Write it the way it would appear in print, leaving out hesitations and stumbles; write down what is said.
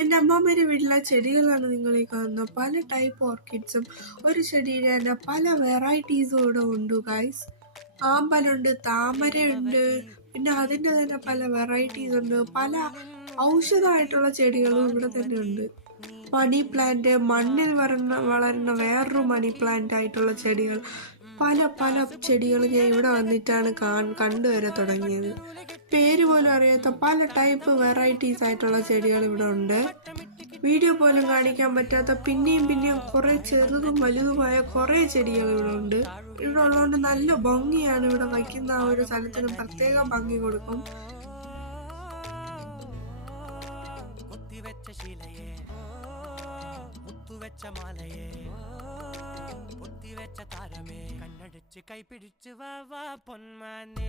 എൻ്റെ അമ്മമ്മയുടെ വീട്ടിലെ ചെടികളാണ് നിങ്ങൾ ഈ കാണുന്നത്. പല ടൈപ്പ് ഓർക്കിഡ്സും ഒരു ചെടിയുടെ തന്നെ പല വെറൈറ്റീസും ഇവിടെ ഉണ്ട് ഗൈസ്. ആമ്പലുണ്ട്, താമരയുണ്ട്, പിന്നെ അതിൻ്റെ തന്നെ പല വെറൈറ്റീസ് ഉണ്ട്. പല ഔഷധമായിട്ടുള്ള ചെടികളും ഇവിടെ തന്നെ ഉണ്ട്. മണി പ്ലാന്റ്, മണ്ണിൽ വളരുന്ന വേറൊരു മണി പ്ലാന്റ് ആയിട്ടുള്ള ചെടികൾ, പല പല ചെടികൾ ഞാൻ ഇവിടെ വന്നിട്ടാണ് കണ്ടുവരെ തുടങ്ങിയത്. പേര് പോലും അറിയാത്ത പല ടൈപ്പ് വെറൈറ്റീസ് ആയിട്ടുള്ള ചെടികൾ ഇവിടെ ഉണ്ട്. വീഡിയോ പോലും കാണിക്കാൻ പറ്റാത്ത പിന്നെയും പിന്നെയും കുറെ ചെറുതും വലുതുമായ കുറെ ചെടികൾ ഇവിടെ ഉണ്ട്. ഇവിടെ ഉള്ളതുകൊണ്ട് നല്ല ഭംഗിയാണ്. ഇവിടെ വയ്ക്കുന്ന ആ ഒരു സ്ഥലത്തിന് പ്രത്യേക ഭംഗി കൊടുക്കും. കണ്ണടിച്ച് കൈ പിടിച്ച് വാ പൊന്മാനെ.